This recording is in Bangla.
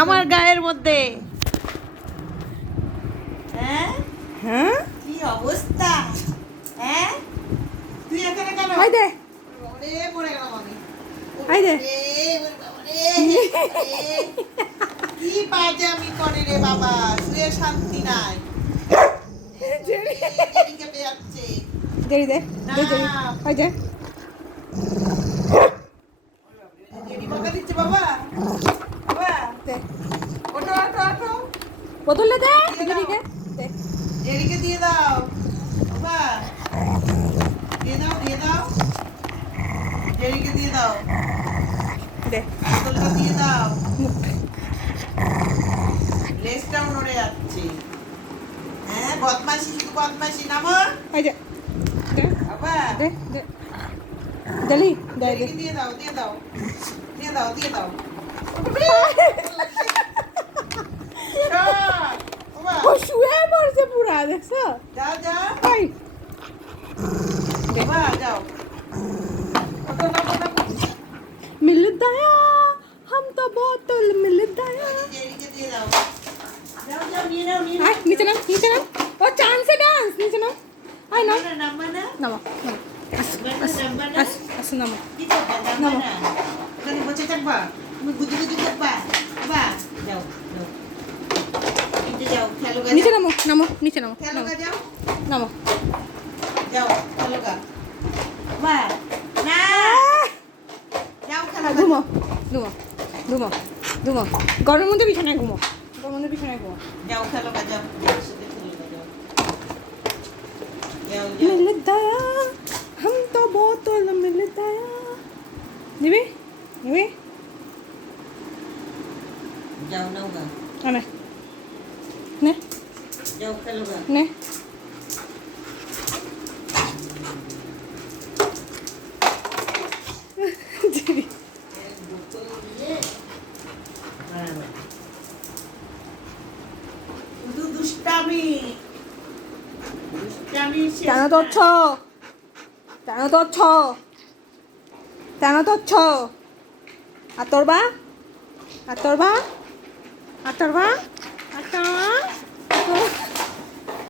আমার গায়ের মধ্যে। হ্যাঁ হ্যাঁ কি অবস্থা? হ্যাঁ তুই এখানে কেন? হাই দে ওরে পড়ে গেলাম আমি। হাই দে কি বাজে আমি করে রে বাবা, শুয়ে শান্তি নাই। এদিকে বেয়াচ্ছে। জেরি দে দে জেরি হাই দে জেরি বকা দিচ্ছে বাবা। বাবা দে ওঠো ওঠো ওঠো। বোতলে দে দিয়ে দাও। জেরিকে দে জেরিকে দিয়ে দাও বাবা, দিয়ে দাও দিয়ে দাও। জেরিকে দিয়ে দাও, দে বোতলটা দিয়ে দাও। লেজটাও নড়ে যাচ্ছে। হ্যাঁ বদমাশি শুধু বদমাশি। নামো হাই দে দে বাবা। দে দে জেলি দে দে জেরিকে দিয়ে দাও দিয়ে দাও দিয়ে দাও দিয়ে দাও। বাবা ও শুয়ে পড়ছে পুরা দেখছো যাও যাও হাই বাবা যাও। ওঠো, নামো, নামো। मिल दया हम तो बोतल मिल दया জেরিকে দিয়ে দাও। যাও যাও নিয়ে নাও নিয়ে আয় নিচে নাম ও চান্স সে ডান্স নিচে নাম আয় নাম নাম্বা না নামো নাম্বা না। আস নামো কি করবা নাম্বা না? ওখানে বসে থাকবা, তুমি গুজি গুজি করবা। বাবা যাও যাও নিচে যাও, খেলো গা নিচে যাও। নামো নামো নিচে নামো খেলো গা যাও নামো যাও খেলো গা। বাবা না যাও খেলো গা। ঘুমো ঘুমো ঘুমো ঘুমো গরমের মধ্যে বিছানায় ঘুমো গরমের মধ্যে বিছানায় ঘুমো যাও খেলো গা যাও। যাও সাথে খেলো গা যাও। যাও যাও मिल दया हम तो बोतल मिल दया নিবি নিবি যাও নাও গা। আনে নে যাও খেলো গা। নে জিরি বোতল দিয়ে শুধু দুষ্টামি দুষ্টামি শেষ কেন নাই। তোরছ কেন তোরছ কেন তোরছ আর তোর বা আর তোর বা আর তোর বা আর তোর